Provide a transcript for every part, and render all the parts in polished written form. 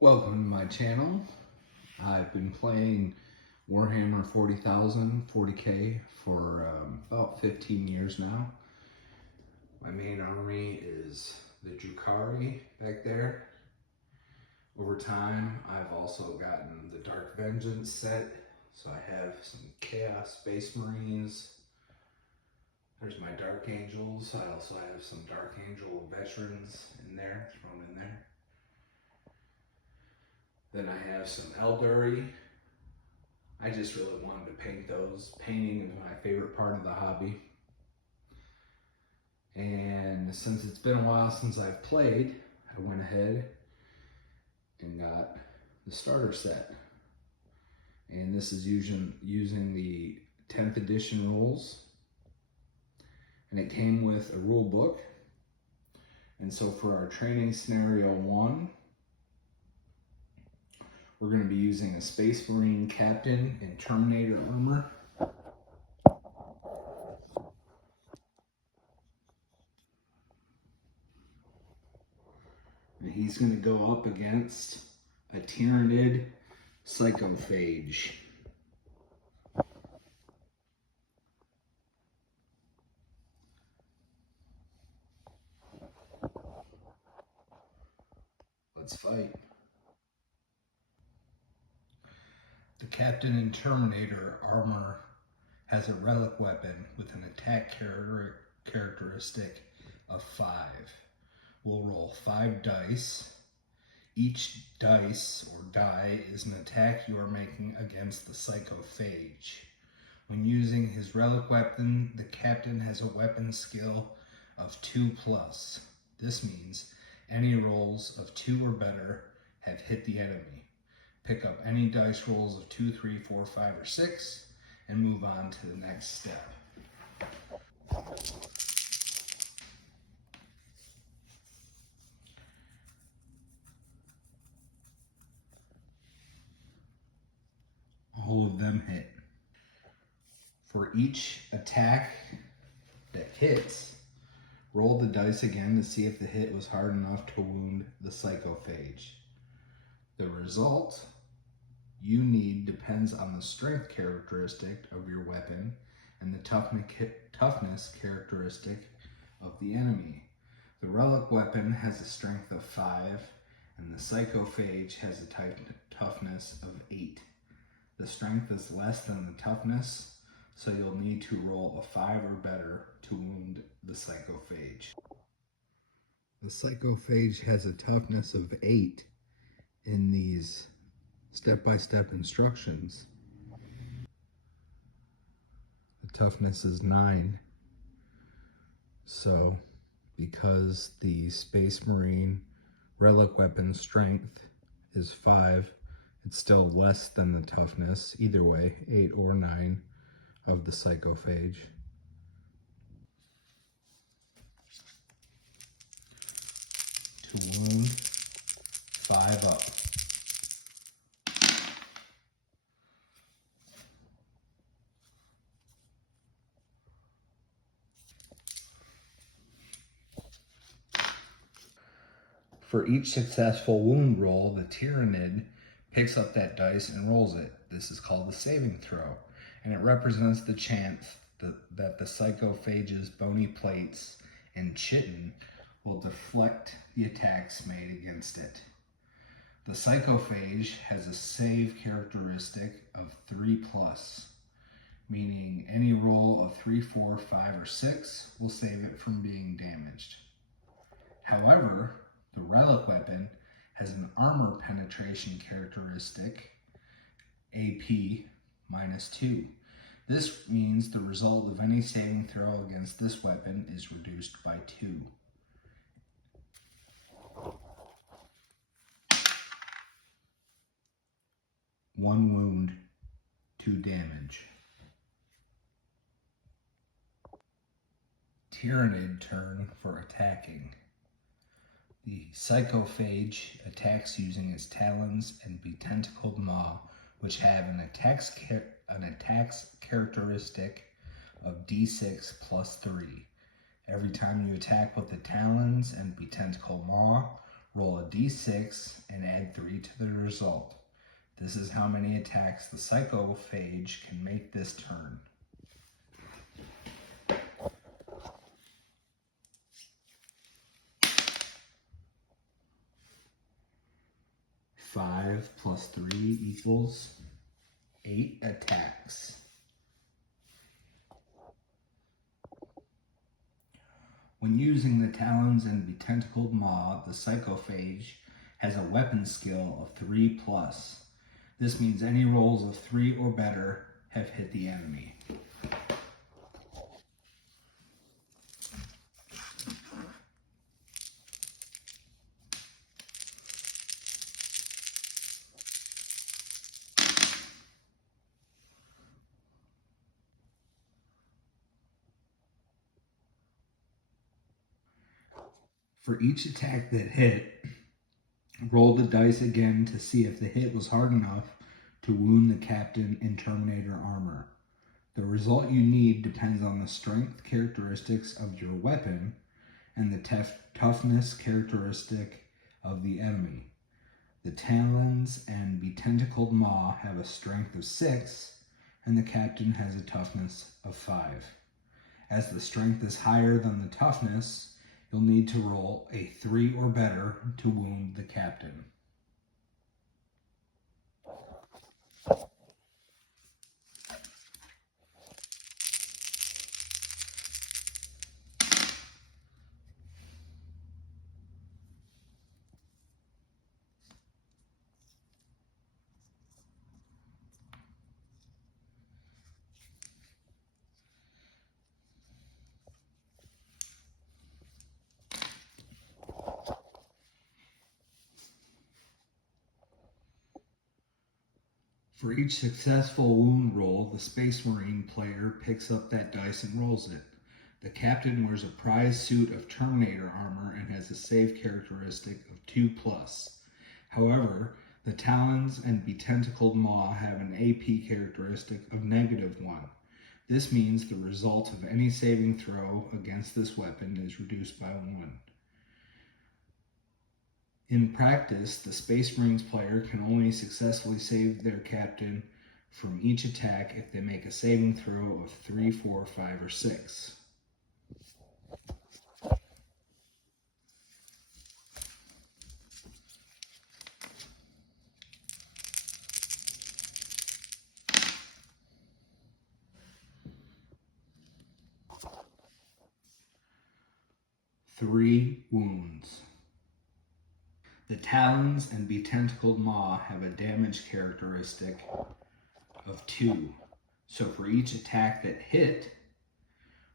Welcome to my channel. I've been playing Warhammer 40,000, 40k for about 15 years now. My main army is the Drukhari back there. Over time, I've also gotten the Dark Vengeance set. So I have some Chaos Space Marines. There's my Dark Angels. I also have some Dark Angel veterans in there, thrown in there. Then I have some Eldari. I just really wanted to paint those. Painting is my favorite part of the hobby. And since it's been a while since I've played, I went ahead and got the starter set. And this is using the 10th edition rules. And it came with a rule book. And so for our training scenario 1, we're going to be using a Space Marine Captain in Terminator armor. And he's going to go up against a Tyranid Psychophage. Let's fight. The Captain in Terminator armor has a relic weapon with an attack characteristic of 5. We'll roll 5 dice. Each dice or die is an attack you are making against the Psychophage. When using his relic weapon, the Captain has a weapon skill of 2+. This means any rolls of 2 or better have hit the enemy. Pick up any dice rolls of 2, 3, 4, 5, or 6, and move on to the next step. All of them hit. For each attack that hits, roll the dice again to see if the hit was hard enough to wound the Psychophage. The result you need depends on the strength characteristic of your weapon and the toughness characteristic of the enemy. The relic weapon has a strength of 5 and the Psychophage has a toughness of 8. The strength is less than the toughness, so you'll need to roll a 5 or better to wound the Psychophage. The Psychophage has a toughness of 8 in these step-by-step instructions. The toughness is 9. So, because the Space Marine relic weapon strength is 5, it's still less than the toughness, either way, 8 or 9, of the Psychophage. To wound, 5 up. For each successful wound roll, the Tyranid picks up that dice and rolls it. This is called the saving throw, and it represents the chance that the Psychophage's bony plates and chitin will deflect the attacks made against it. The Psychophage has a save characteristic of 3+, meaning any roll of 3, 4, 5, or 6 will save it from being damaged. However, the relic weapon has an armor penetration characteristic, AP -2. This means the result of any saving throw against this weapon is reduced by 2. One wound, 2 damage. Tyranid turn for attacking. The Psychophage attacks using its talons and Betentacled Maw, which have an attacks characteristic of D6 +3. Every time you attack with the talons and Betentacled Maw, Roll a d6 and add 3 to the result. This is how many attacks the Psychophage can make this turn. Five plus 3 equals 8 attacks. When using the Talons and Betentacled Maw, the Psychophage has a weapon skill of 3+. This means any rolls of 3 or better have hit the enemy. For each attack that hit, roll the dice again to see if the hit was hard enough to wound the captain in Terminator armor. The result you need depends on the strength characteristics of your weapon and the toughness characteristic of the enemy. The Talons and Betentacled Maw have a strength of 6, and the captain has a toughness of 5. As the strength is higher than the toughness, you'll need to roll a 3 or better to wound the captain. For each successful wound roll, the Space Marine player picks up that dice and rolls it. The captain wears a prize suit of Terminator armor and has a save characteristic of 2+. However, the Talons and Betentacled Maw have an AP characteristic of -1. This means the result of any saving throw against this weapon is reduced by 1. In practice, the Space Marines player can only successfully save their captain from each attack if they make a saving throw of 3, 4, 5, or 6. Three wounds. The Talons and Betentacled Maw have a damage characteristic of 2. So for each attack that hit,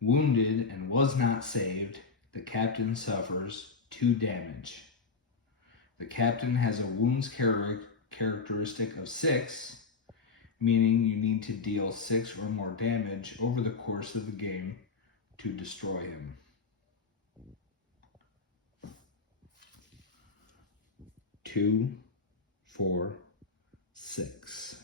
wounded, and was not saved, the captain suffers 2 damage. The captain has a wounds characteristic of 6, meaning you need to deal 6 or more damage over the course of the game to destroy him. 2, 4, 6.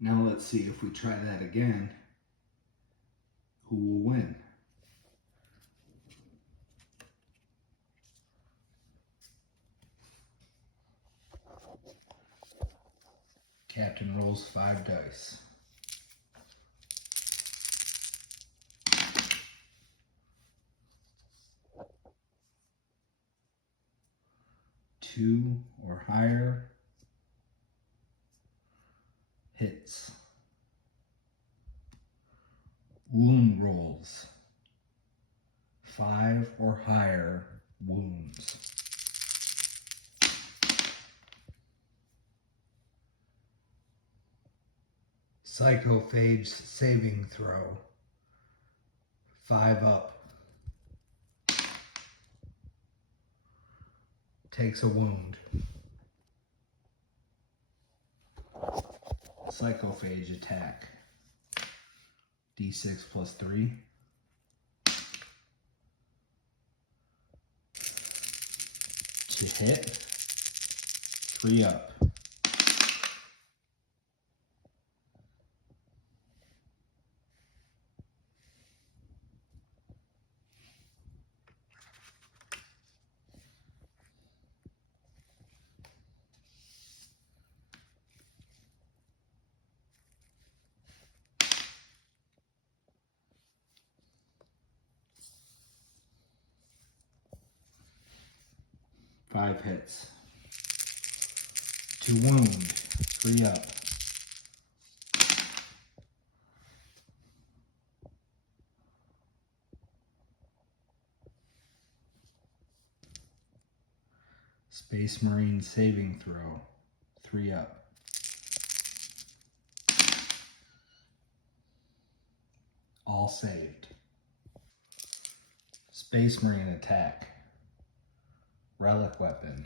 Now let's see if we try that again, who will win? Captain rolls 5 dice. Two or higher hits. Wound rolls. 5 or higher wounds. Psychophage saving throw. 5 up. Takes a wound. Psychophage attack. D6 plus 3. To hit. 3 up. 5 hits. To wound, 3 up. Space Marine saving throw, 3 up. All saved. Space Marine attack. Relic weapon.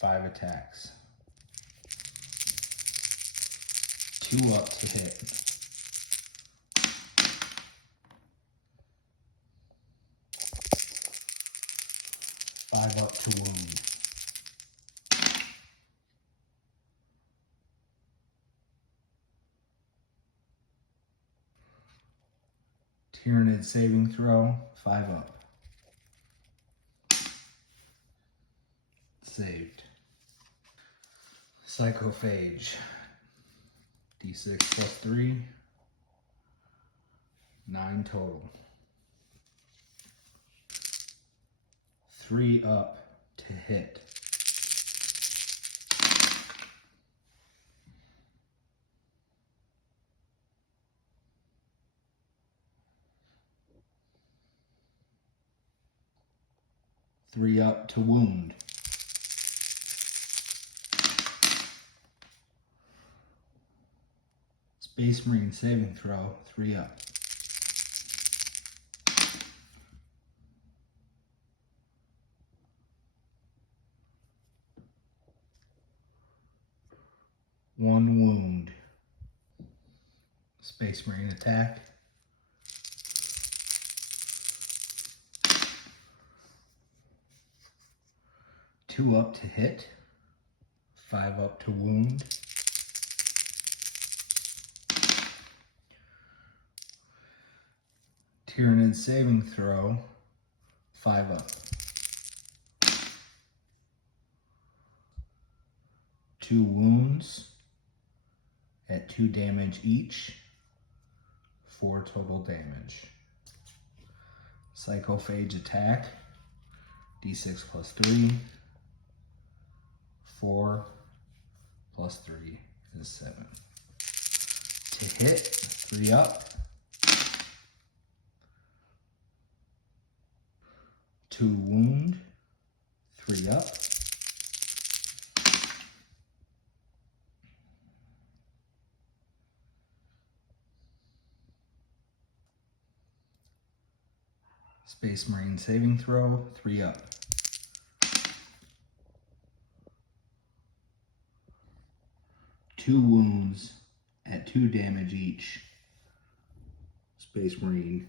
5 attacks. 2 up to hit. 5 up to wound. Tyranid saving throw, 5 up. Saved. Psychophage. D6 plus 3. 9 total. 3 up to hit. Three up to wound. Space Marine saving throw, 3 up. One wound. Space Marine attack. Two up to hit. 5 up to wound. Tyranid saving throw, 5 up. 2 wounds at 2 damage each, 4 total damage. Psychophage attack, D6 plus 3, 4 plus 3 is 7. To hit, 3 up. To wound, 3 up. Space Marine saving throw, 3 up. Two wounds at 2 damage each. Space Marine